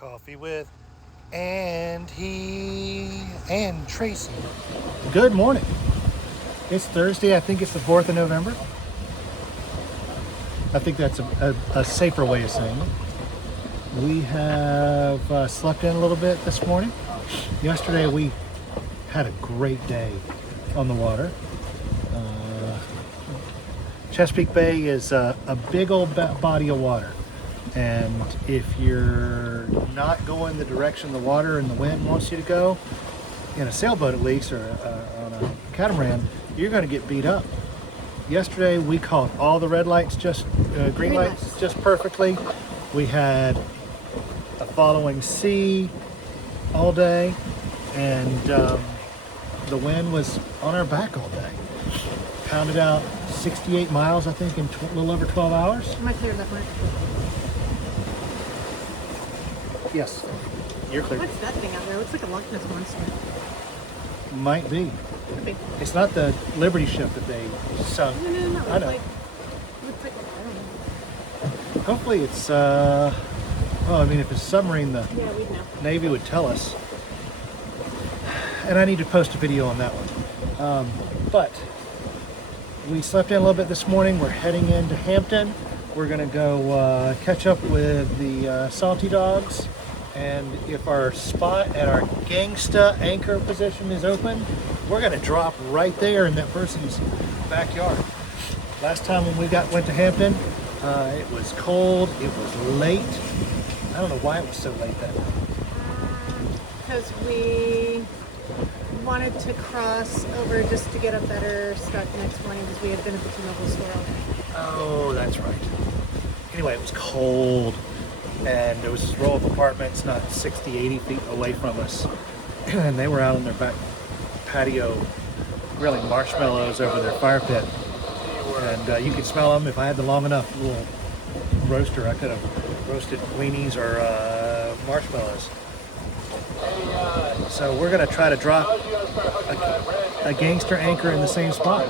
Coffee with Andy and Tracy. Good morning. It's Thursday. I think it's the 4th of November. I think that's a safer way of saying it. We have slept in a little bit this morning. Yesterday we had a great day on the water. Chesapeake Bay is a big old body of water. And if you're not going the direction the water and the wind wants you to go, in a sailboat at least, or on a catamaran, you're going to get beat up. Yesterday we caught all the red lights, green lights just perfectly. We had a following sea all day, and the wind was on our back all day. Pounded out 68 miles, I think, in a little over 12 hours. Am I clear that much? Yes, you're clear. What's that thing out there? It looks like a Loch Ness monster. Might be. Could be. It's not the Liberty ship that they sunk. No. I know. Looks like, I don't know. Hopefully it's, well, I mean, if it's submarine, the Yeah, we'd know. Navy would tell us. And I need to post a video on that one. But we slept in a little bit this morning. We're heading into Hampton. We're gonna go catch up with the Salty Dogs. And if our spot at our gangsta anchor position is open, we're gonna drop right there in that person's backyard. Last time when we went to Hampton, it was cold, it was late. I don't know why it was so late then. Because we wanted to cross over just to get a better start the next morning because we had been at the T-Mobile store all day. Oh, that's right. Anyway, it was cold, and there was this row of apartments not 60, 80 feet away from us, and they were out on their back patio grilling marshmallows over their fire pit, and you could smell them. If I had the long enough little roaster, I could have roasted weenies or marshmallows. So we're going to try to drop a gangster anchor in the same spot,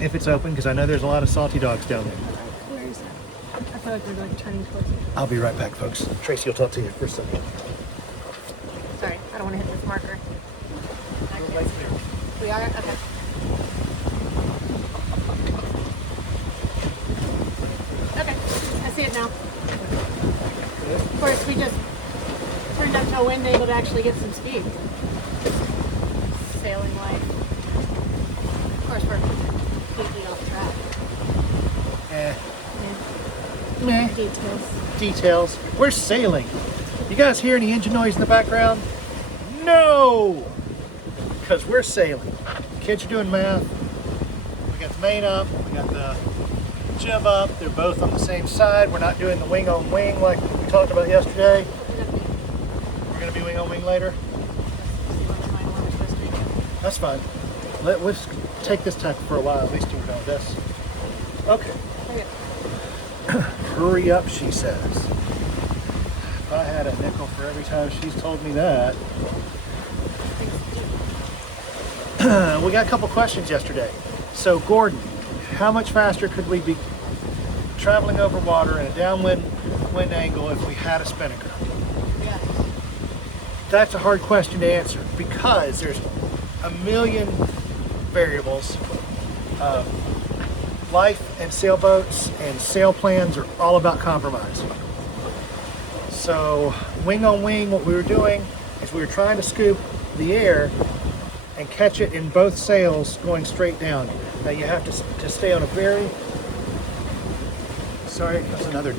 if it's open, because I know there's a lot of Salty Dogs down there. Where is that? I feel like we're like turning towards it. I'll be right back, folks. Tracy will talk to you for a second. Sorry, I don't want to hit this marker. We are? Okay. Okay, I see it now. Of course, we just turned up to a wind able to actually get some speed. Sailing life. Of course, we're completely off track. Meh. Details. We're sailing. You guys hear any engine noise in the background? No! Because we're sailing. Kids are doing math. We got the main up. We got the jib up. They're both on the same side. We're not doing the wing on wing like we talked about yesterday. We're going to be wing on wing later. That's fine. Let's take this tack for a while. At least you know this. Okay. Hurry up, she says. If I had a nickel for every time she's told me that. We got a couple questions yesterday. So, Gordon, how much faster could we be traveling over water in a downwind wind angle if we had a spinnaker? Yes. That's a hard question to answer because there's a million variables. Life and sailboats and sail plans are all about compromise. So wing on wing, what we were doing is we were trying to scoop the air and catch it in both sails going straight down. Now you have to stay on a very, sorry, there's another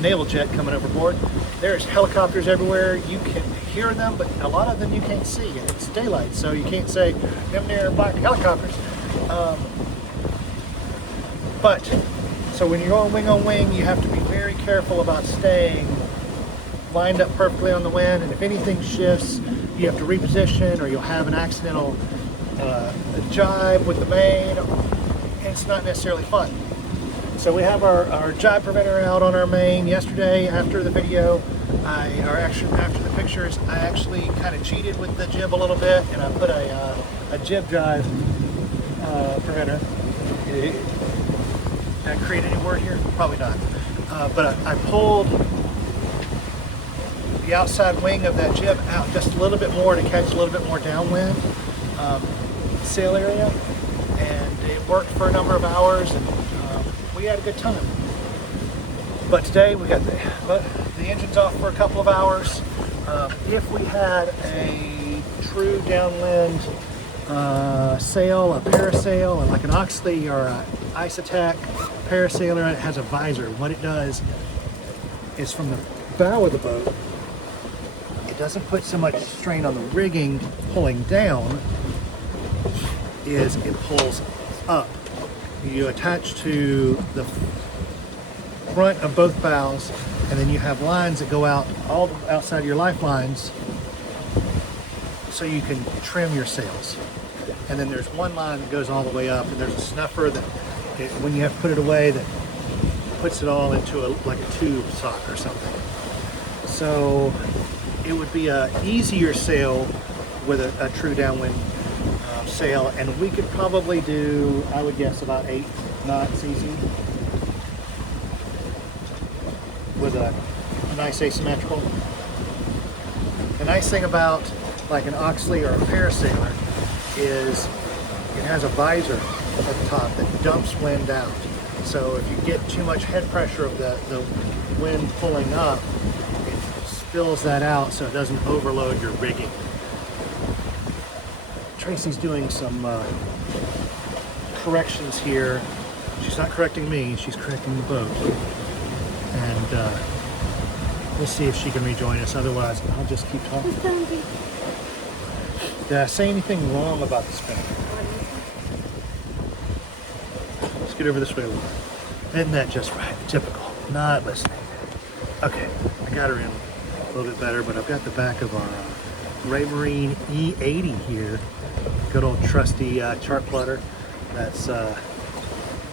naval jet coming overboard. There's helicopters everywhere. You can hear them, but a lot of them you can't see. It's daylight, so you can't say, them there black helicopters. So when you're going on wing, you have to be very careful about staying lined up perfectly on the wind, and if anything shifts, you have to reposition, or you'll have an accidental jibe with the main, and it's not necessarily fun. So we have our jibe preventer out on our main. Yesterday, after the video, after the pictures, I actually kind of cheated with the jib a little bit, and I put a jib jibe preventer. Did I create any word here? Probably not. But I pulled the outside wing of that jib out just a little bit more to catch a little bit more downwind sail area, and it worked for a number of hours, and we had a good time. But today we got the engines off for a couple of hours. If we had a true downwind sail, a parasail, or like an Oxley or an Ice Attack parasailer, it has a visor. What it does is from the bow of the boat, it doesn't put so much strain on the rigging pulling down, is it pulls up. You attach to the front of both bows, and then you have lines that go out all outside your lifelines so you can trim your sails. And then there's one line that goes all the way up, and there's a snuffer that when you have to put it away, that puts it all into like a tube sock or something. So it would be a easier sail with a true downwind sail, and we could probably do, I would guess, about 8 knots easy with a nice asymmetrical. The nice thing about like an Oxley or a parasailer is it has a visor at the top that dumps wind out. So if you get too much head pressure of the wind pulling up, it spills that out so it doesn't overload your rigging. Tracy's doing some corrections here. She's not correcting me, she's correcting the boat. And we'll see if she can rejoin us, otherwise I'll just keep talking. Did I say anything wrong about the spinner? Let's get over this way a little bit. Isn't that just right? Typical. Not listening. Okay, I got her in a little bit better, but I've got the back of our Raymarine E80 here. Good old trusty chart plotter that's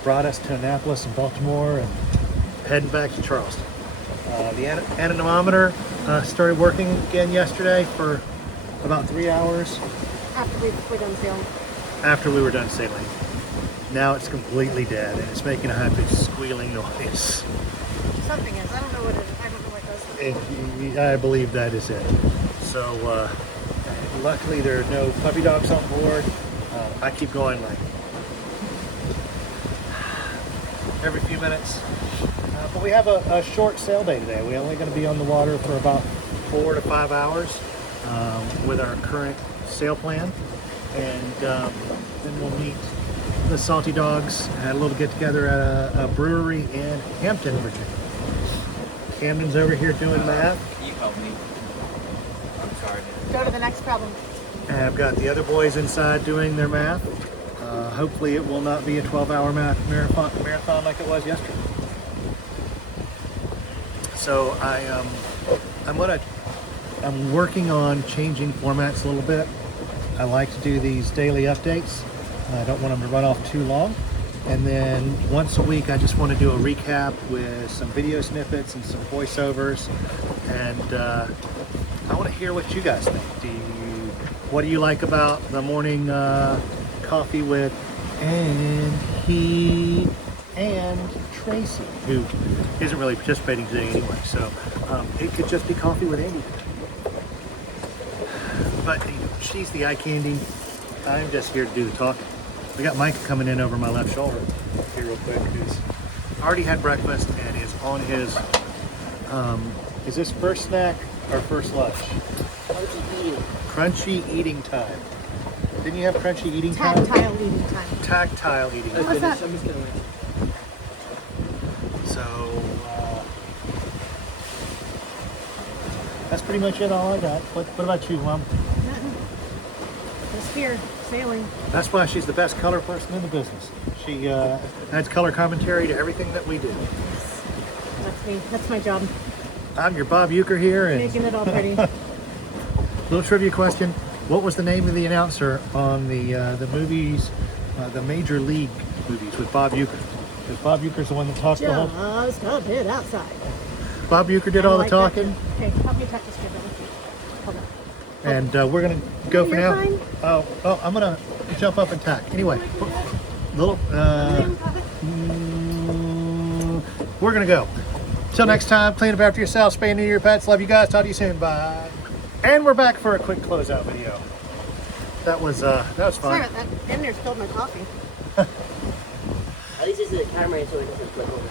brought us to Annapolis and Baltimore and heading back to Charleston. The anemometer started working again yesterday for about 3 hours. After we were done sailing. After we were done sailing. Now it's completely dead, and it's making a high pitched squealing noise. Something is. I don't know what it is. I don't know what it does. I believe that is it. So luckily there are no puppy dogs on board. I keep going like every few minutes. But we have a short sail day today. We're only going to be on the water for about 4 to 5 hours with our current sail plan. And then we'll meet the Salty Dogs at a little get together at a brewery in Hampton, Virginia. Camden's over here doing math. Can you help me? I'm sorry. Go to the next problem. And I've got the other boys inside doing their math. Hopefully it will not be a 12-hour marathon like it was yesterday. So I'm working on changing formats a little bit. I like to do these daily updates. I don't want them to run off too long. And then once a week, I just want to do a recap with some video snippets and some voiceovers. And I want to hear what you guys think. What do you like about the morning coffee with Andy and Tracy, who isn't really participating today anyway? So it could just be coffee with Andy. But she's the eye candy. I'm just here to do the talking. We got Mike coming in over my left shoulder here real quick, who's already had breakfast and is on his, is this first snack or first lunch? Crunchy eating time. Didn't you have crunchy eating time? Tactile eating time. Tactile eating time. What's that? So, that's pretty much it, all I got. What about you, Mom? Nothing. Just here, sailing. That's why she's the best color person in the business. She adds color commentary to everything that we do. That's me. That's my job. I'm your Bob Euchre here. And Making it all pretty. little trivia question. What was the name of the announcer on the movies, the Major League movies with Bob Euchre? Because Bob Euchre's the one that talks the whole... Just a bit outside. Bob Euchre did all the talking. Okay, help me tuck this together. Hold on. And we're going to go for You're now. fine. Oh, I'm going to jump up and tack. Anyway, little... we're going to go. Till next time, clean up after yourself, spay and neuter your pets. Love you guys. Talk to you soon. Bye. And we're back for a quick closeout video. That was fun. Sorry about that. Damn near spilled my coffee. At least it's a camera so it doesn't flip over.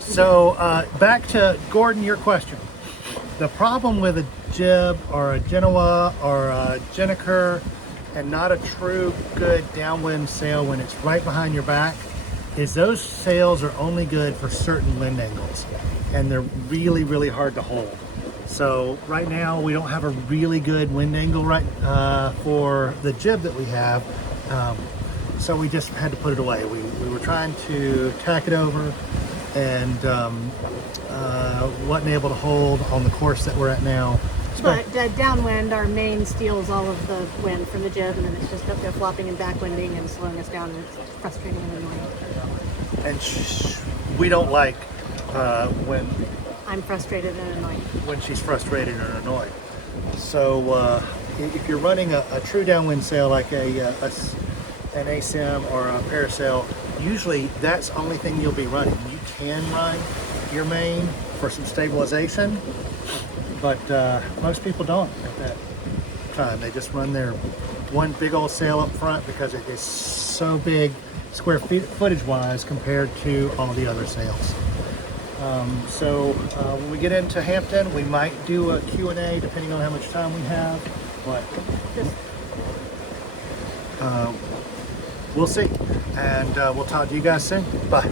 So back to Gordon, your question. The problem with a jib or a Genoa or a Gennaker and not a true good downwind sail when it's right behind your back is those sails are only good for certain wind angles, and they're really, really hard to hold. So right now we don't have a really good wind angle for the jib that we have, so we just had to put it away. We were trying to tack it over and wasn't able to hold on the course that we're at now. But downwind, our main steals all of the wind from the jib, and then it's just up there flopping and backwinding and slowing us down, and it's frustrating and annoying. And we don't like when I'm frustrated and annoyed. when she's frustrated or annoyed. So if you're running a true downwind sail like an ASIM or a parasail, usually that's the only thing you'll be running. You can run your main for some stabilization, but most people don't at that time. They just run their one big old sail up front because it is so big square footage wise compared to all the other sails. So when we get into Hampton, we might do a Q&A depending on how much time we have, but we'll see. And we'll talk to you guys soon. Bye.